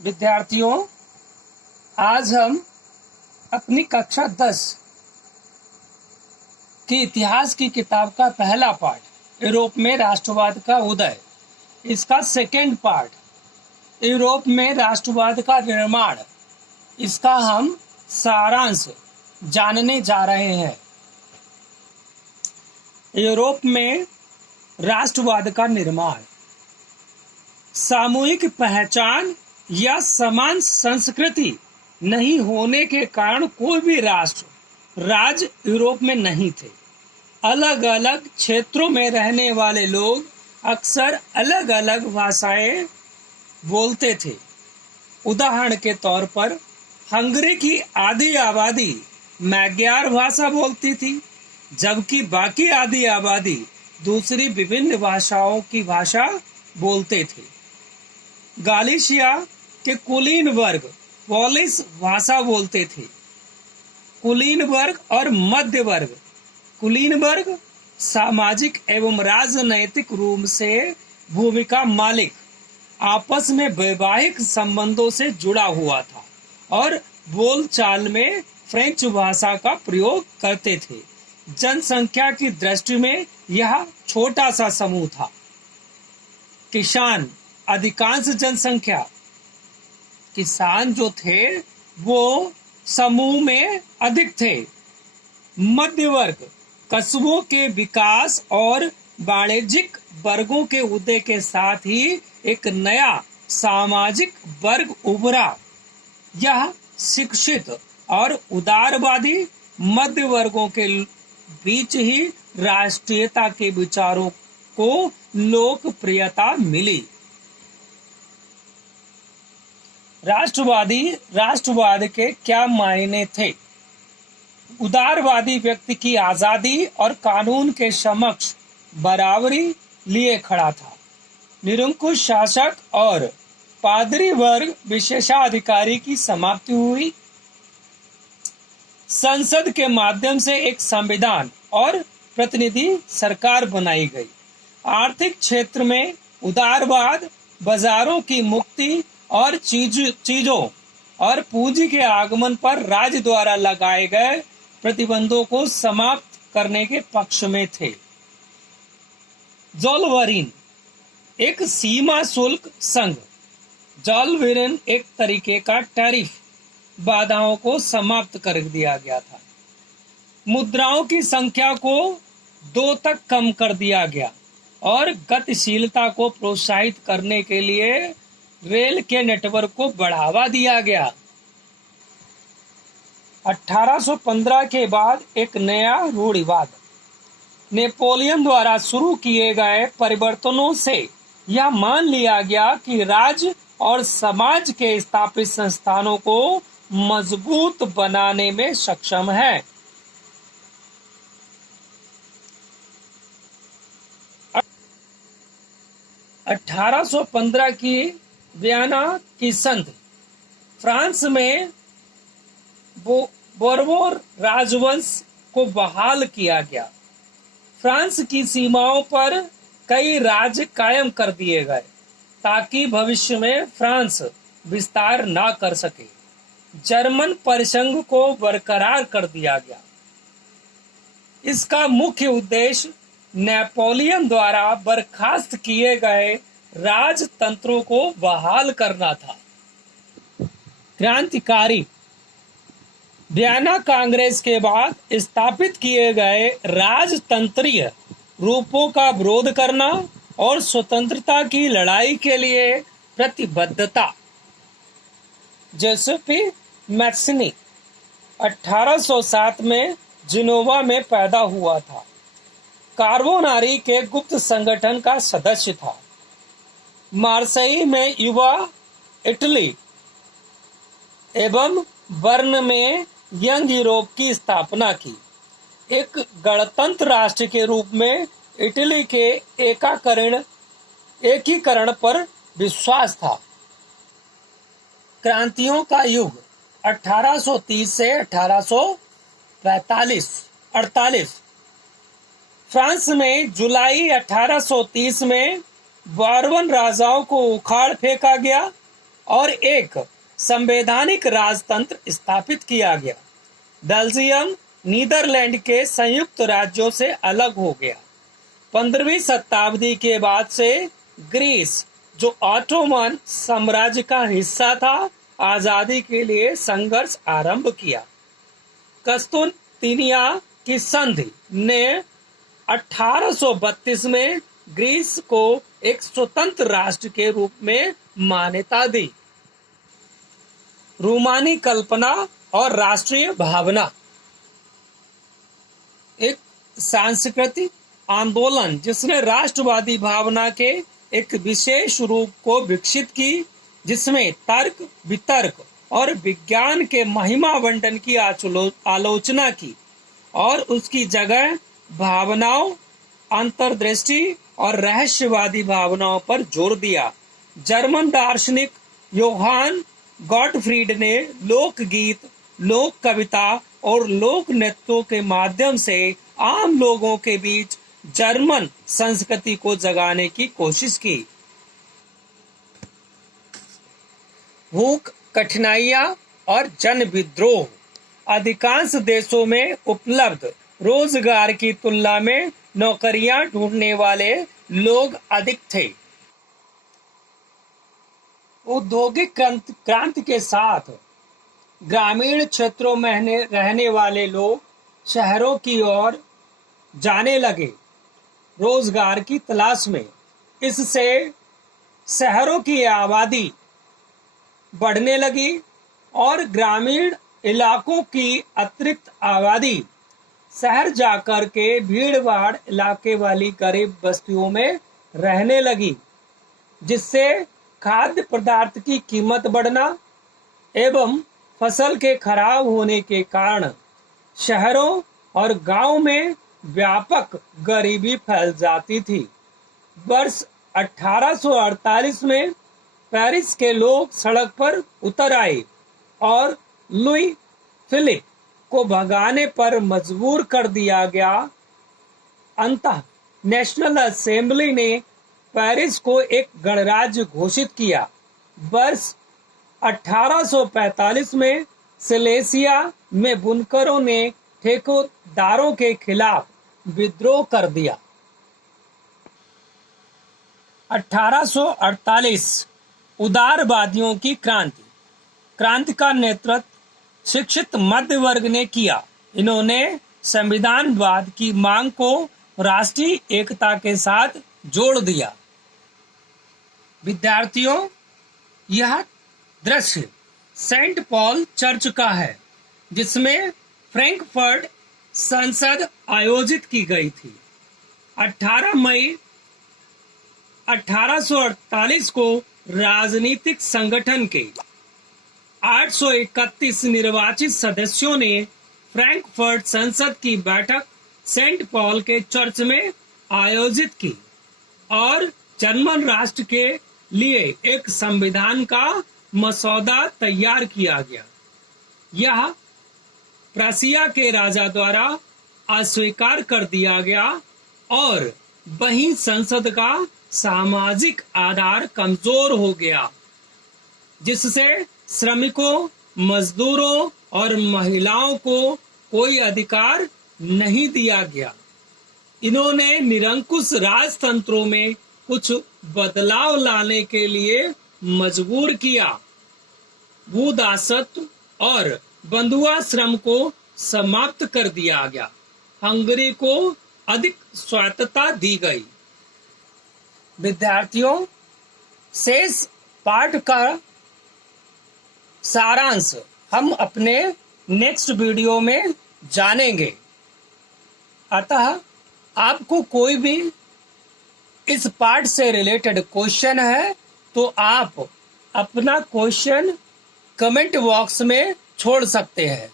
विद्यार्थियों, आज हम अपनी कक्षा 10 की इतिहास की किताब का पहला पार्ट यूरोप में राष्ट्रवाद का उदय, इसका सेकेंड पार्ट यूरोप में राष्ट्रवाद का निर्माण, इसका हम सारांश जानने जा रहे हैं। यूरोप में राष्ट्रवाद का निर्माण। सामूहिक पहचान या समान संस्कृति नहीं होने के कारण कोई भी राष्ट्र राज्य यूरोप में नहीं थे। अलग अलग क्षेत्रों में रहने वाले लोग अक्सर अलग अलग भाषाएं बोलते थे। उदाहरण के तौर पर हंगरी की आधी आबादी मैग्यार भाषा बोलती थी, जबकि बाकी आधी आबादी दूसरी विभिन्न भाषाओं की भाषा बोलते थे। गालिशिया के कुलीन वर्ग पोलिश भाषा बोलते थे। कुलीन वर्ग और मध्य वर्ग। कुलीन वर्ग सामाजिक एवं राजनैतिक रूप से भूमिका मालिक आपस में वैवाहिक संबंधों से जुड़ा हुआ था और बोलचाल में फ्रेंच भाषा का प्रयोग करते थे। जनसंख्या की दृष्टि में यह छोटा सा समूह था। किसान अधिकांश जनसंख्या किसान जो थे वो समूह में अधिक थे। मध्य वर्ग कस्बों के विकास और वाणिज्यिक वर्गों के उदय के साथ ही एक नया सामाजिक वर्ग उभरा। यह शिक्षित और उदारवादी मध्य वर्गों के बीच ही राष्ट्रीयता के विचारों को लोकप्रियता मिली। राष्ट्रवाद के क्या मायने थे? उदारवादी व्यक्ति की आजादी और कानून के समक्ष बराबरी लिए खड़ा था। निरंकुश शासक और पादरी वर्ग विशेषाधिकारी की समाप्ति हुई। संसद के माध्यम से एक संविधान और प्रतिनिधि सरकार बनाई गई। आर्थिक क्षेत्र में उदारवाद, बाजारों की मुक्ति और चीजों और पूंजी के आगमन पर राज्य द्वारा लगाए गए प्रतिबंधों को समाप्त करने के पक्ष में थे। जोलवरीन एक सीमा शुल्क संघ। जोलवरीन एक तरीके का टैरिफ बाधाओं को समाप्त कर दिया गया था। मुद्राओं की संख्या को 2 तक कम कर दिया गया और गतिशीलता को प्रोत्साहित करने के लिए रेल के नेटवर्क को बढ़ावा दिया गया। 1815 के बाद एक नया रूढ़िवाद। नेपोलियन द्वारा शुरू किए गए परिवर्तनों से यह मान लिया गया कि राज्य और समाज के स्थापित संस्थानों को मजबूत बनाने में सक्षम है। 1815 की वियना की संधि। फ्रांस में बोर्बोन राजवंश को बहाल किया गया। फ्रांस की सीमाओं पर कई राज्य कायम कर दिए गए ताकि भविष्य में फ्रांस विस्तार न कर सके। जर्मन परिसंघ को बरकरार कर दिया गया। इसका मुख्य उद्देश्य नेपोलियन द्वारा बर्खास्त किए गए राजतंत्रों को बहाल करना था। क्रांतिकारी। वियना कांग्रेस के बाद स्थापित किए गए राजतंत्रीय रूपों का विरोध करना और स्वतंत्रता की लड़ाई के लिए प्रतिबद्धता। जोसेफी मैक्सिनी 1807 में जिनोवा में पैदा हुआ था। कार्बोनारी के गुप्त संगठन का सदस्य था। मार्सेई में युवा इटली एवं बर्न में यंग यूरोप की स्थापना की। एक गणतंत्र राष्ट्र के रूप में इटली के एकीकरण पर विश्वास था। क्रांतियों का युग 1830 से 1848। फ्रांस में जुलाई 1830 में बोर्बोन राजाओं को उखाड़ फेंका गया और एक संवैधानिक राजतंत्र स्थापित किया गया। बेल्जियम नीदरलैंड के संयुक्त राज्यों से अलग हो गया। 15वीं शताब्दी के बाद से ग्रीस, जो ऑटोमन साम्राज्य का हिस्सा था, आजादी के लिए संघर्ष आरंभ किया। कस्तूनतिनिया की संधि ने 1832 में ग्रीस को एक स्वतंत्र राष्ट्र के रूप में मान्यता दी। रूमानी कल्पना और राष्ट्रीय भावना एक सांस्कृतिक आंदोलन जिसने राष्ट्रवादी भावना के एक विशेष रूप को विकसित की, जिसमें तर्क वितर्क और विज्ञान के महिमा आवंटन की आलोचना की और उसकी जगह भावनाओं, अंतर्दृष्टि और रहस्यवादी भावनाओं पर जोर दिया। जर्मन दार्शनिक योहान गॉटफ्रीड ने लोकगीत, लोक कविता और लोक नृत्यों के माध्यम से आम लोगों के बीच जर्मन संस्कृति को जगाने की कोशिश की। भूख, कठिनाइयां और जन विद्रोह। अधिकांश देशों में उपलब्ध रोजगार की तुलना में नौकरियां ढूंढने वाले लोग अधिक थे। औद्योगिक क्रांति के साथ ग्रामीण क्षेत्रों में रहने वाले लोग शहरों की ओर जाने लगे रोजगार की तलाश में। इससे शहरों की आबादी बढ़ने लगी और ग्रामीण इलाकों की अतिरिक्त आबादी शहर जाकर के भीड़-भाड़ इलाके वाली गरीब बस्तियों में रहने लगी, जिससे खाद्य पदार्थ की कीमत बढ़ना एवं फसल के खराब होने के कारण शहरों और गांव में व्यापक गरीबी फैल जाती थी। वर्ष 1848 में पेरिस के लोग सड़क पर उतर आए और लुई फिलिप को भगाने पर मजबूर कर दिया गया। अंततः नेशनल असेंबली ने पेरिस को एक गणराज्य घोषित किया। वर्ष 1845 में सिलेसिया में बुनकरों ने ठेकेदारों के खिलाफ विद्रोह कर दिया। 1848 उदारवादियों की क्रांति का नेतृत्व शिक्षित मध्य वर्ग ने किया। इन्होंने संविधानवाद की मांग को राष्ट्रीय एकता के साथ जोड़ दिया। विद्यार्थियों, यह दृश्य सेंट पॉल चर्च का है, जिसमें फ्रैंकफर्ट संसद आयोजित की गई थी। 18 मई 1848 को राजनीतिक संगठन के 831 निर्वाचित सदस्यों ने फ्रैंकफर्ट संसद की बैठक सेंट पॉल के चर्च में आयोजित की और जर्मन राष्ट्र के लिए एक संविधान का मसौदा तैयार किया गया। यह प्रशिया के राजा द्वारा अस्वीकार कर दिया गया और वहीं संसद का सामाजिक आधार कमजोर हो गया, जिससे श्रमिकों, मजदूरों और महिलाओं को कोई अधिकार नहीं दिया गया। इन्होंने निरंकुश राजतंत्रों में कुछ बदलाव लाने के लिए मजबूर किया। भूदासत्व और बंधुआश्रम को समाप्त कर दिया गया। हंगरी को अधिक स्वायत्तता दी गई। विद्यार्थियों, शेष पाठ का सारांश हम अपने नेक्स्ट वीडियो में जानेंगे। अतः आपको कोई भी इस पाठ से रिलेटेड क्वेश्चन है तो आप अपना क्वेश्चन कमेंट बॉक्स में छोड़ सकते हैं।